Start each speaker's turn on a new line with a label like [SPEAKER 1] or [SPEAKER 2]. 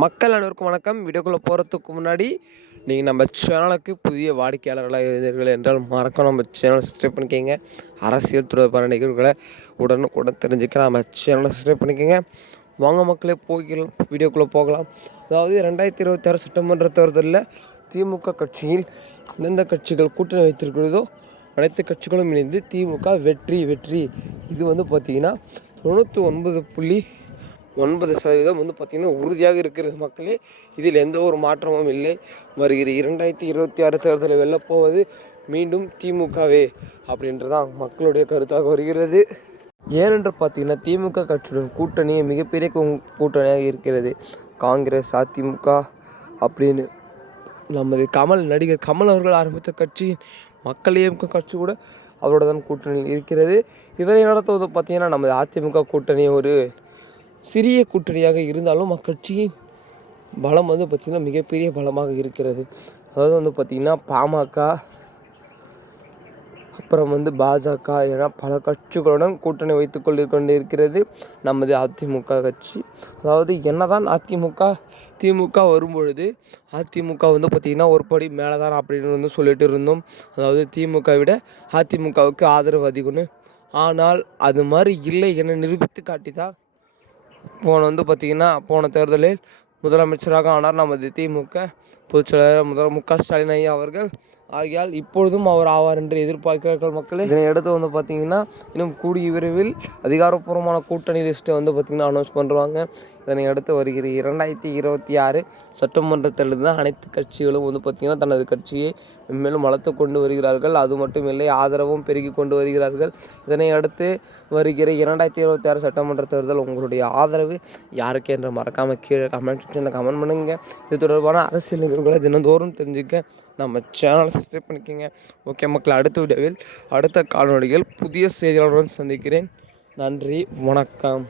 [SPEAKER 1] மக்கள் அனைவருக்கும் வணக்கம். வீடியோக்குள்ளே போகிறதுக்கு முன்னாடி நீங்கள் நம்ம சேனலுக்கு புதிய வாடிக்கையாளர்களாக இருந்தீர்கள் என்றால் மறக்க நம்ம சேனலை சப்ஸ்கிரைப் பண்ணிக்கோங்க. அரசியல் தொடர்பான நிகழ்வுகளை உடனுக்குடன் தெரிஞ்சுக்க நம்ம சேனலை சப்ஸ்கிரைப் பண்ணிக்கோங்க. வாங்க மக்களே போகலாம் வீடியோக்குள்ளே போகலாம். அதாவது ரெண்டாயிரத்தி இருபத்தி ஆறு சட்டமன்ற தேர்தலில் திமுக கட்சியில் எந்தெந்த கட்சிகள் கூட்டணி வைத்திருக்கிறதோ அனைத்து கட்சிகளும் இணைந்து திமுக வெற்றி வெற்றி. இது வந்து பார்த்திங்கன்னா தொண்ணூற்றி ஒன்பது புள்ளி ஒன்பது சதவீதம் வந்து பார்த்திங்கன்னா உறுதியாக இருக்கிறது மக்களே இதில் எந்த ஒரு மாற்றமும் இல்லை. வருகிற இரண்டாயிரத்தி இருபத்தி ஆறு தேர்தலில் வெல்லப்போவது மீண்டும் திமுகவே அப்படின்றதான் மக்களுடைய கருத்தாக வருகிறது. ஏனென்று பார்த்தீங்கன்னா திமுக கட்சியுடன் கூட்டணியே மிகப்பெரிய கூட்டணியாக இருக்கிறது. காங்கிரஸ் அதிமுக அப்படின்னு நமது கமல் நடிகர் கமல் அவர்கள் ஆரம்பித்த கட்சியின் மக்கள் இயக்கம் கட்சி கூட அவரோட தான் கூட்டணியில் இருக்கிறது. இதனை நடத்துவது பார்த்திங்கன்னா நமது அதிமுக கூட்டணி ஒரு சிறிய கூட்டணியாக இருந்தாலும் அக்கட்சியின் பலம் வந்து பார்த்திங்கன்னா மிகப்பெரிய பலமாக இருக்கிறது. அதாவது வந்து பார்த்திங்கன்னா பாமக அப்புறம் வந்து பாஜக என பல கட்சிகளுடன் கூட்டணி வைத்துக் கொண்டு இருக்கிறது நமது அதிமுக கட்சி. அதாவது என்னதான் அதிமுக திமுக வரும்பொழுது அதிமுக வந்து பார்த்திங்கன்னா ஒரு படி மேலே தான் அப்படின்னு வந்து சொல்லிட்டு இருந்தோம். அதாவது திமுக விட அதிமுகவுக்கு ஆதரவு அதிகம்னு. ஆனால் அது மாதிரி இல்லை என நிரூபித்து காட்டி தான் போன வந்து பார்த்திங்கன்னா போன தேர்தலில் முதலமைச்சராக ஆனார் நமது திமுக பொதுச்செயலாளர் முதல் மு க. ஸ்டாலின் ஐயா அவர்கள். ஆகையால் இப்பொழுதும் அவர் ஆவார் என்று எதிர்பார்க்கிறார்கள் மக்களே. இதனை அடுத்து வந்து பார்த்திங்கன்னா இன்னும் கூடிய விரைவில் அதிகாரப்பூர்வமான கூட்டணி லிஸ்ட்டை வந்து பார்த்திங்கன்னா அனௌன்ஸ் பண்ணுறாங்க இதனை அடுத்து வருகிற இரண்டாயிரத்தி இருபத்தி ஆறு சட்டமன்றத்திலிருந்து அனைத்து கட்சிகளும் வந்து பார்த்திங்கன்னா தனது கட்சியை மேலும் வளர்த்து கொண்டு வருகிறார்கள். அது மட்டும் இல்லை ஆதரவும் பெருகி கொண்டு வருகிறார்கள். இதனை அடுத்து வருகிற இரண்டாயிரத்தி இருபத்தி ஆறு சட்டமன்ற தேர்தல் உங்களுடைய ஆதரவு யாருக்கு என்று மறக்காமல் கீழே கமெண்ட் செக்ஷனில் கமெண்ட் பண்ணுங்கள் இது தொடர்பான அரசியல் நிகழ்வுகளை தினந்தோறும் தெரிஞ்சுக்க நம்ம சேனலை சப்ஸ்கிரைப் பண்ணிக்கோங்க. ஓகே மக்கள் அடுத்த வீடியோவில் அடுத்த காணொளிகள் புதிய செய்தியாளருடன் சந்திக்கிறேன். நன்றி வணக்கம்.